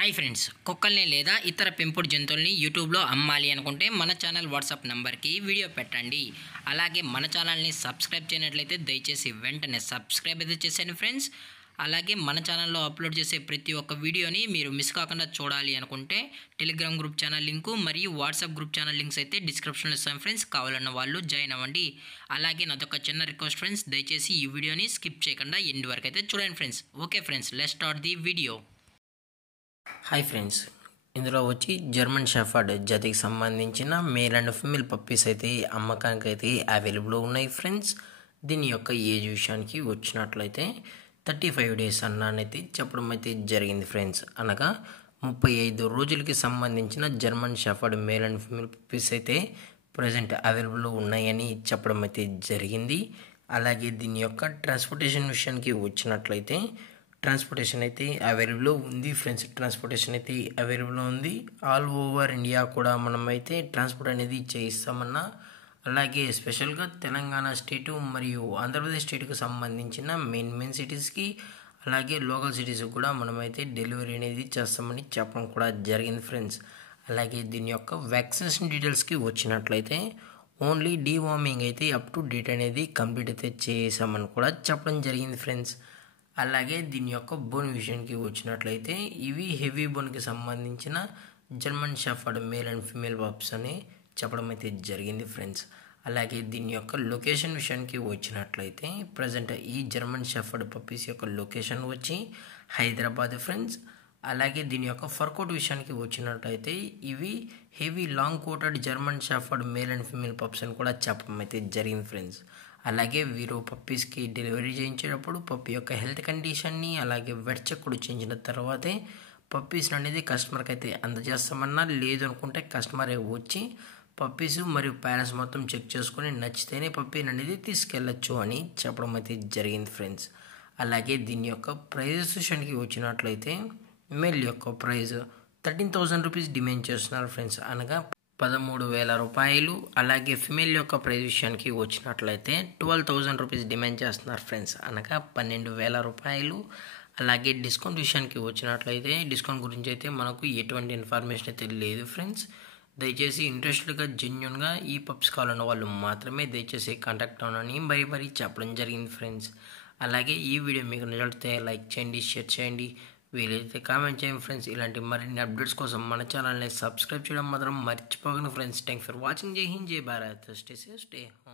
Hi friends, కుక్కల్ని లేదా ఇతర పెంపుడు జంతువుల్ని యూట్యూబ్లో అమ్మాలి అనుకుంటే మన ఛానల్ వాట్సాప్ నెంబర్కి వీడియో పెట్టండి. అలాగే మన ఛానల్ని సబ్స్క్రైబ్ చేయనట్లయితే దయచేసి వెంటనే సబ్స్క్రైబ్ అయితే చేసేయండి ఫ్రెండ్స్. అలాగే మన ఛానల్లో అప్లోడ్ చేసే ప్రతి ఒక్క వీడియోని మీరు మిస్ కాకుండా చూడాలి అనుకుంటే టెలిగ్రామ్ గ్రూప్ ఛానల్ లింకు మరియు వాట్సాప్ గ్రూప్ ఛానల్ లింక్స్ అయితే డిస్క్రిప్షన్లో ఇస్తాను ఫ్రెండ్స్. కావాలన్న వాళ్ళు జాయిన్ అవ్వండి. అలాగే నాదొక చిన్న రిక్వెస్ట్ ఫ్రెండ్స్, దయచేసి ఈ వీడియోని స్కిప్ చేయకుండా ఎండ్ వరకు అయితే చూడండి friends. Okay friends, let's start the video. Hi friends, ఇందులో వచ్చి జర్మన్ షెఫర్డ్ జాతికి సంబంధించిన మేల్ అండ్ ఫీమేల్ పప్పీస్ అయితే అమ్మకానికి అయితే అవైలబుల్ ఉన్నాయి ఫ్రెండ్స్. దీని యొక్క ఏజ్ విషయానికి వచ్చినట్లయితే 35 డేస్ అన్నానైతే చెప్పడం అయితే జరిగింది ఫ్రెండ్స్. అనగా 35 రోజులకి సంబంధించిన German shepherd male and female puppies అయితే ప్రజెంట్ అవైలబుల్ ఉన్నాయని చెప్పడం అయితే జరిగింది. అలాగే దీని యొక్క ట్రాన్స్పోర్టేషన్ విషయానికి వచ్చినట్లయితే ట్రాన్స్పోర్టేషన్ అయితే అవైలబుల్ ఉంది ఫ్రెండ్స్. ట్రాన్స్పోర్టేషన్ అయితే అవైలబుల్ ఉంది. ఆల్ ఓవర్ ఇండియా కూడా మనం అయితే ట్రాన్స్పోర్ట్ అనేది చేయిస్తామన్నా. అలాగే స్పెషల్గా తెలంగాణ స్టేటు మరియు ఆంధ్రప్రదేశ్ స్టేట్కి సంబంధించిన మెయిన్ సిటీస్కి అలాగే లోకల్ సిటీస్కి కూడా మనమైతే డెలివరీ అనేది చేస్తామని చెప్పడం కూడా జరిగింది ఫ్రెండ్స్. అలాగే దీని యొక్క వ్యాక్సినేషన్ డీటెయిల్స్కి వచ్చినట్లయితే ఓన్లీ డీవార్మింగ్ అయితే అప్ టు డేట్ అనేది కంప్లీట్ అయితే చేసామని కూడా చెప్పడం జరిగింది ఫ్రెండ్స్. అలాగే దీని యొక్క బోన్ విషయానికి వచ్చినట్లయితే ఇవి హెవీ బోన్కి సంబంధించిన German shepherd male and female pups అని చెప్పడం అయితే జరిగింది ఫ్రెండ్స్. అలాగే దీని యొక్క లొకేషన్ విషయానికి వచ్చినట్లయితే ప్రజెంట్ ఈ జర్మన్ షెఫర్డ్ పప్పీస్ యొక్క లొకేషన్ వచ్చి హైదరాబాద్ ఫ్రెండ్స్. అలాగే దీని యొక్క ఫర్కోట్ విషయానికి వచ్చినట్లయితే ఇవి heavy long coated German shepherd male and female pups అని కూడా చెప్పడం అయితే జరిగింది ఫ్రెండ్స్. అలాగే వీరు పప్పీస్కి డెలివరీ చేయించేటప్పుడు పప్పీ యొక్క హెల్త్ కండిషన్ని అలాగే వెట్ చెక్ కూడా చేయించిన తర్వాతే పప్పీస్ అనేది కస్టమర్కి అయితే అందజేస్తామన్నా. లేదు అనుకుంటే కస్టమరే వచ్చి పప్పీస్ మరియు పేరెంట్స్ మొత్తం చెక్ చేసుకొని నచ్చితేనే పప్పీని అనేది తీసుకెళ్ళచ్చు అని చెప్పడం అయితే జరిగింది ఫ్రెండ్స్. అలాగే దీని యొక్క ప్రైజెస్ విషయానికి వచ్చినట్లయితే మేల్ యొక్క ప్రైజ్ 13,000 రూపీస్ డిమాండ్ చేస్తున్నారు ఫ్రెండ్స్, అనగా 13,000 రూపాయలు. అలాగే ఫిమేల్ యొక్క ప్రైజ్ విషయానికి వచ్చినట్లయితే 12,000 రూపీస్ డిమాండ్ చేస్తున్నారు ఫ్రెండ్స్, అనగా 12,000 రూపాయలు. అలాగే డిస్కౌంట్ విషయానికి వచ్చినట్లయితే డిస్కౌంట్ గురించి అయితే మనకు ఎటువంటి ఇన్ఫర్మేషన్ అయితే లేదు ఫ్రెండ్స్. దయచేసి ఇంట్రెస్టెడ్గా జెన్యున్గా ఈ పప్స్ కావాలన్న వాళ్ళు మాత్రమే దయచేసి కాంటాక్ట్ అవ్వనని మరీ చెప్పడం జరిగింది ఫ్రెండ్స్. అలాగే ఈ వీడియో మీకు నచ్చితే లైక్ చేయండి, షేర్ చేయండి, వీలైతే కామెంట్ చేయండి ఫ్రెండ్స్. ఇలాంటి మరిన్ని అప్డేట్స్ కోసం మన ఛానల్ని సబ్స్క్రైబ్ చేయడం మాత్రం మర్చిపోకండి ఫ్రెండ్స్. Thanks for watching. జై హింద్, జై Bharat. Stay safe, stay home.